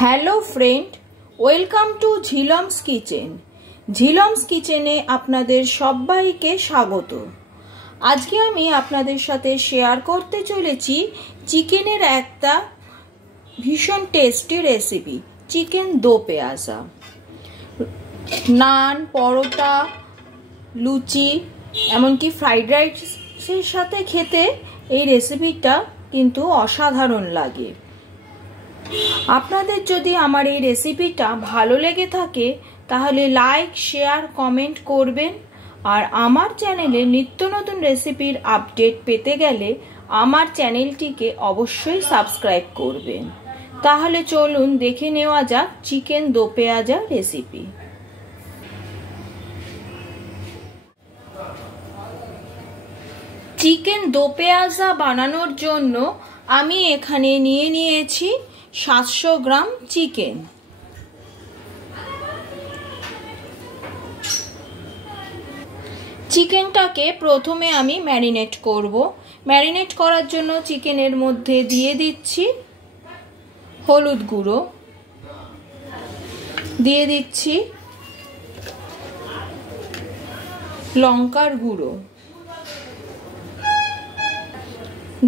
Hello friend, welcome to Jhilam's kitchen. Jhilam's কিচেনে আপনাদের সবাইকে স্বাগত। আজকে আমি আপনাদের সাথে শেয়ার করতে চলেছি চিকেনের একটা ভীষণ টেস্টি রেসিপি, চিকেন দো পেঁয়াজা। নান, পরোটা, লুচি, এমনকি ফ্রাইড রাইসের সাথে খেতে এই রেসিপিটা কিন্তু অসাধারণ লাগে। আপনাদের যদি আমার এই রেসিপিটা ভালো লেগে থাকে তাহলে লাইক, শেয়ার, কমেন্ট করবেন। আর আমার চ্যানেলে নিত্য নতুন রেসিপির আপডেট পেতে গেলে আমার চ্যানেলটিকে অবশ্যই সাবস্ক্রাইব করবেন। তাহলে চলুন দেখে নেওয়া যাক চিকেন দো পেঁয়াজা রেসিপি। চিকেন দো পেঁয়াজা বানানোর জন্য আমি এখানে নিয়ে নিয়েছি 700 গ্রাম চিকেন। চিকেনটাকে প্রথমে আমি ম্যারিনেট করব। ম্যারিনেট করার জন্য চিকেনের মধ্যে দিয়ে দিচ্ছি হলুদ গুঁড়ো, দিয়ে দিচ্ছি লঙ্কার গুঁড়ো,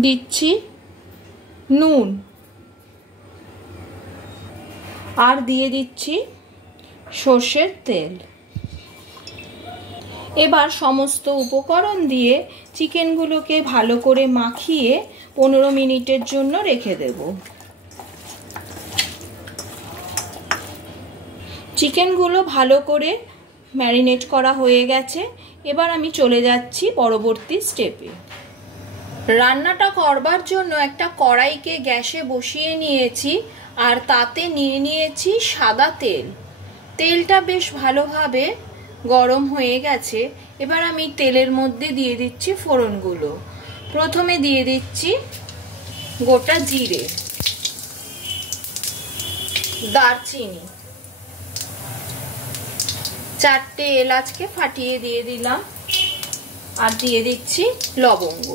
দিচ্ছি নুন, আর দিয়ে দিচ্ছি সর্ষের তেল। এবার সমস্ত উপকরণ দিয়ে চিকেনগুলোকে ভালো করে মাখিয়ে 15 মিনিটের জন্য রেখে দেব। চিকেনগুলো ভালো করে ম্যারিনেট করা হয়ে গেছে। এবার আমি চলে যাচ্ছি পরবর্তী স্টেপে। রান্নাটা করবার জন্য একটা কড়াইকে গ্যাসে বসিয়ে নিয়েছি আর তাতে নিয়ে নিয়েছি সাদা তেল। তেলটা বেশ ভালোভাবে গরম হয়ে গেছে। এবার আমি তেলের মধ্যে দিয়ে দিচ্ছি ফোড়নগুলো। প্রথমে দিয়ে দিচ্ছি গোটা জিরে, দারচিনি, 4টে এলাচকে ফাটিয়ে দিয়ে দিলাম, আর দিয়ে দিচ্ছি লবঙ্গ।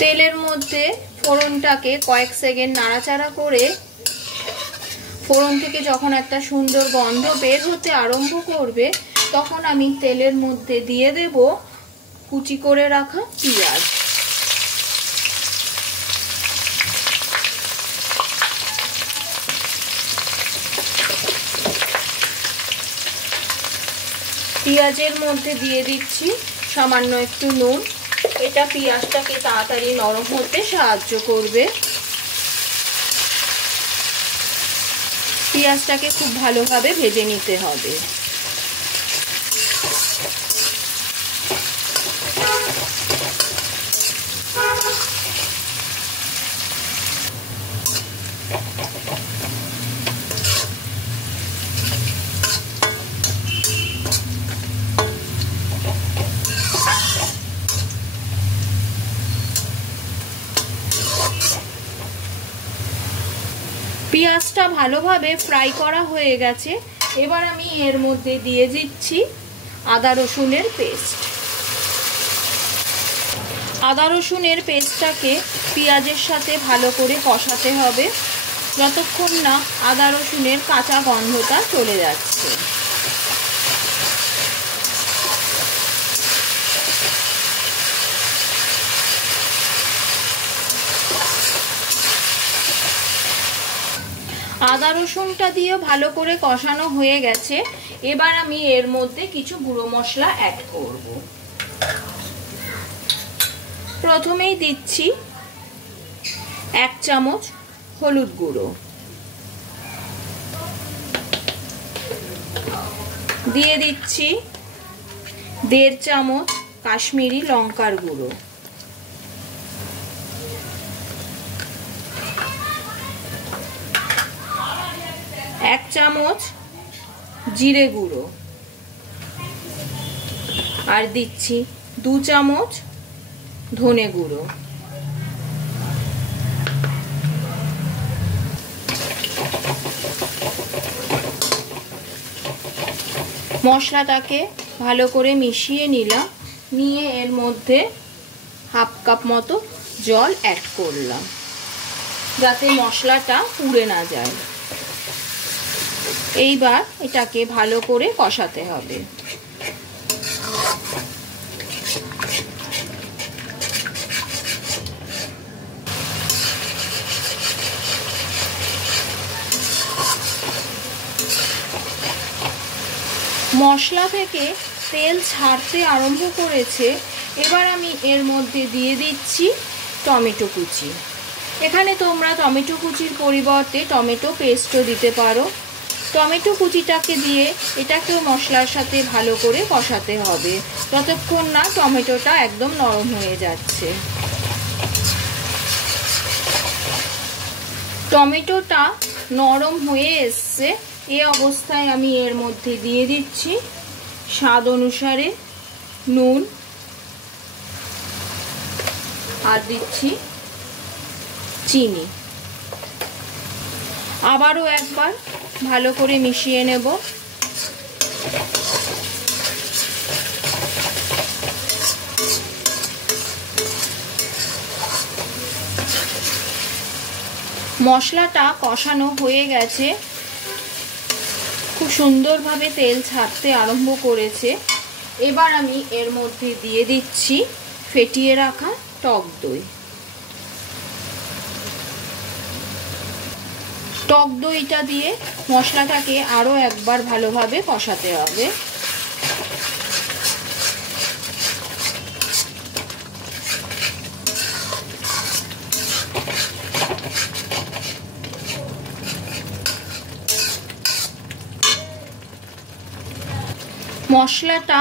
তেলের মধ্যে ফোড়নটাকে কয়েক সেকেন্ড নাড়াচাড়া করে ফোড়ন থেকে যখন একটা সুন্দর গন্ধ বের হতে আরম্ভ করবে তখন আমি তেলের মধ্যে দিয়ে দেব কুচি করে রাখা পেঁয়াজ। পেঁয়াজের মধ্যে দিয়ে দিচ্ছি সামান্য একটু নুন। এটা পেঁয়াজটাকে তাড়াতাড়ি নরম হতে সাহায্য করবে। পেঁয়াজটাকে খুব ভালোভাবে ভেজে নিতে হবে। পেঁয়াজটা ভালোভাবে ফ্রাই করা হয়ে গেছে। এবার আমি এর মধ্যে দিয়ে দিচ্ছি আদা রসুনের পেস্ট। আদা রসুনের পেস্টটাকে পেঁয়াজের সাথে ভালো করে কষাতে হবে যতক্ষণ না আদা রসুনের কাঁচা গন্ধটা চলে যাচ্ছে। আদা রসুনটা দিয়ে ভালো করে কষানো হয়ে গেছে। এবার আমি এর মধ্যে কিছু গুঁড়ো মশলা অ্যাড করব। প্রথমেই দিচ্ছি 1 চামচ হলুদ গুঁড়ো, দিয়ে দিচ্ছি 1.5 চামচ কাশ্মীরি লঙ্কার গুঁড়ো, এক চামচ জিরে গুঁড়ো, আর দিচ্ছি 2 চামচ ধনে গুঁড়ো। মশলাটাকে ভালো করে মিশিয়ে নিলাম। নিয়ে এর মধ্যে 1/2 কাপ মতো জল অ্যাড করলাম। যাতে মশলাটা পুড়ে না যায়। এইবার এটাকে ভালো করে কষাতে হবে। মশলা থেকে তেল ছাড়তে আরম্ভ করেছে। এবার আমি এর মধ্যে দিয়ে দিচ্ছি টমেটো কুচি। এখানে তোমরা টমেটো কুচির পরিবর্তে টমেটো পেস্টও দিতে পারো। টমেটো কুচিটাকে দিয়ে এটাকেও মশলার সাথে ভালো করে কষাতে হবে যতক্ষণ না টমেটোটা একদম নরম হয়ে যাচ্ছে। টমেটোটা নরম হয়ে এসছে। এই অবস্থায় আমি এর মধ্যে দিয়ে দিচ্ছি স্বাদ অনুসারে নুন আর দিচ্ছি চিনি। আবারও একবার ভালো করে মিশিয়ে নেব। মশলাটা কষানো হয়ে গেছে, খুব সুন্দরভাবে তেল ছাড়তে আরম্ভ করেছে। এবার আমি এর মধ্যে দিয়ে দিচ্ছি ফেটিয়ে রাখা টক দই। টক দইটা দিয়ে মশলাটাকে আরও একবার ভালোভাবে কষাতে হবে। মশলাটা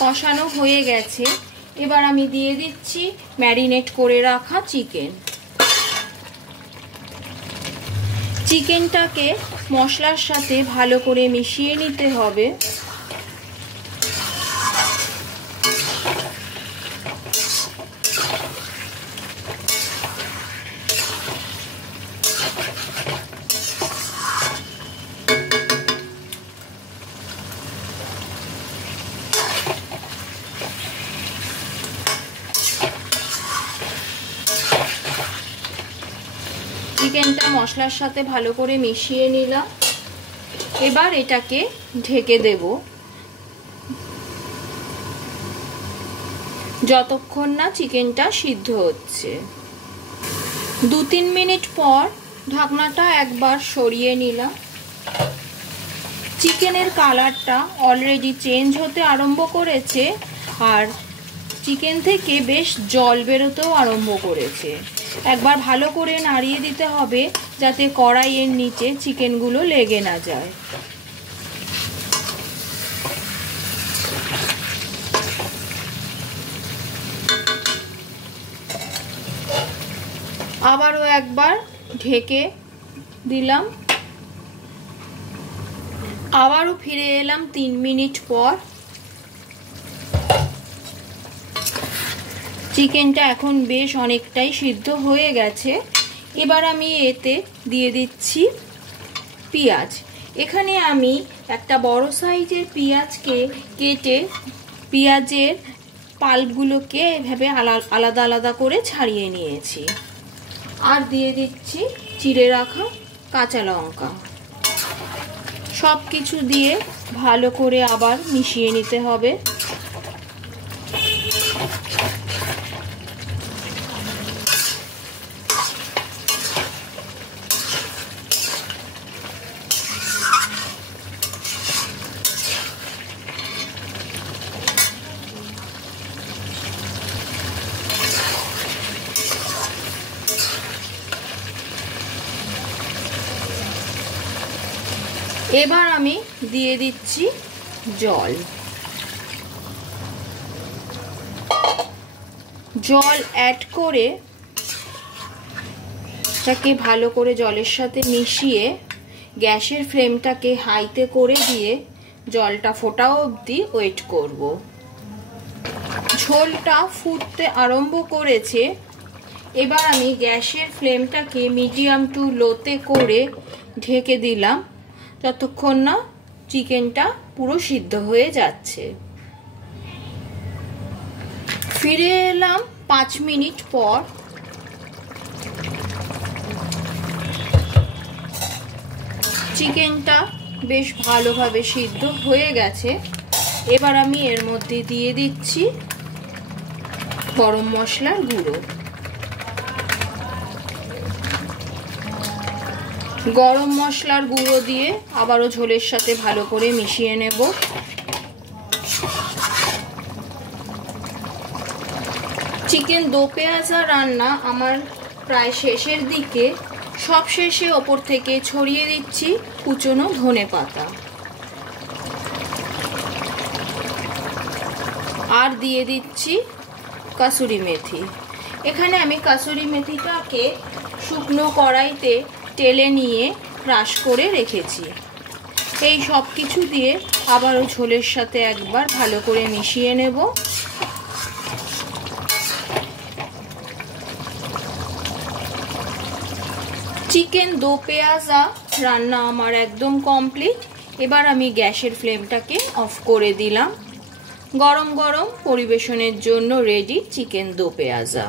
কষানো হয়ে গেছে। এবার আমি দিয়ে দিচ্ছি ম্যারিনেট করে রাখা চিকেন। চিকেনটাকে মশলার সাথে ভালো করে মিশিয়ে নিতে হবে। চিকেনটা মশলার সাথে ভালো করে মিশিয়ে নিলাম। এবার এটাকে ঢেকে দেব যতক্ষণ না চিকেনটা সিদ্ধ হচ্ছে। 2-3 মিনিট পর ঢাকনাটা একবার সরিয়ে নিলাম। চিকেনের কালারটা অলরেডি চেঞ্জ হতে আরম্ভ করেছে আর চিকেন থেকে বেশ জল বেরোতেও আরম্ভ করেছে। একবার ভালো করে নাড়িয়ে দিতে হবে যাতে কড়াইয়ের নিচে চিকেনগুলো লেগে না যায়। আবারও একবার ঢেকে দিলাম। আবারও ফিরে এলাম 3 মিনিট পর। চিকেনটা এখন বেশ অনেকটাই সিদ্ধ হয়ে গেছে। এবার আমি এতে দিয়ে দিচ্ছি পেঁয়াজ। এখানে আমি একটা বড় সাইজের পেঁয়াজকে কেটে পেঁয়াজের পাল্পগুলোকে এভাবে আলাদা আলাদা করে ছাড়িয়ে নিয়েছি। আর দিয়ে দিচ্ছি চিড়ে রাখা কাঁচা লঙ্কা। সব কিছু দিয়ে ভালো করে আবার মিশিয়ে নিতে হবে। এবার আমি দিয়ে দিচ্ছি জল। জল অ্যাড করে তাকে ভালো করে জলের সাথে মিশিয়ে গ্যাসের ফ্লেমটাকে হাইতে করে দিয়ে জলটা ফোটা অবধি ওয়েট করব। ঝোলটা ফুটতে আরম্ভ করেছে। এবার আমি গ্যাসের ফ্লেমটাকে মিডিয়াম টু লোতে করে ঢেকে দিলাম যতক্ষণ না চিকেনটা পুরো সিদ্ধ হয়ে যাচ্ছে। ফিরে এলাম 5 মিনিট পর। চিকেনটা বেশ ভালোভাবে সিদ্ধ হয়ে গেছে। এবার আমি এর মধ্যে দিয়ে দিচ্ছি গরম মশলার গুঁড়ো। গরম মশলার গুঁড়ো দিয়ে আবারও ঝোলের সাথে ভালো করে মিশিয়ে নেব। চিকেন দো পেঁয়াজা রান্না আমার প্রায় শেষের দিকে। সব শেষে ওপর থেকে ছড়িয়ে দিচ্ছি কুচনো ধনেপাতা আর দিয়ে দিচ্ছি কাসুরি মেথি। এখানে আমি কাসুরি মেথিটাকে শুকনো কড়াইতে তেলে নিয়ে ক্রাশ করে রেখেছি। এই সব কিছু দিয়ে আবারও ঝোলের সাথে একবার ভালো করে মিশিয়ে নেব। চিকেন দো পেঁয়াজা রান্না আমার একদম কমপ্লিট। এবার আমি গ্যাসের ফ্লেমটাকে অফ করে দিলাম। গরম গরম পরিবেশনের জন্য রেডি চিকেন দো পেঁয়াজা।